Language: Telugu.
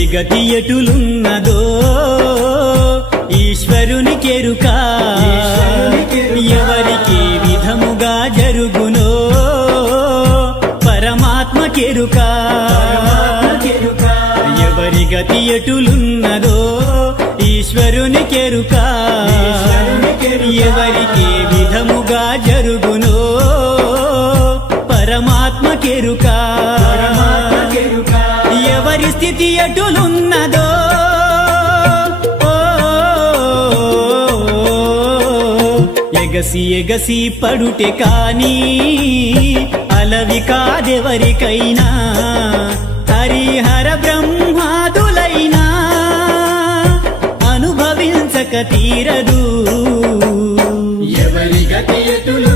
ఎవరి గతి ఎటులున్నదో ఈశ్వరుని కెరుక ఎవరికి విధముగా జరుగునో పరమాత్మ కెరుక ఎవరి గతి ఎటులున్నదో ఈశ్వరుని కెరుక ఎవరికి విధముగా జరుగునో పరమాత్మ కెరుక ఎవరి స్థితి ఎటులున్నదో ఎగసి ఎగసి పడుటే కాని అలవి కాదెవరికైనా హరిహర బ్రహ్మాదులైనా అనుభవించక తీరదు ఎవరి గతి ఎటులు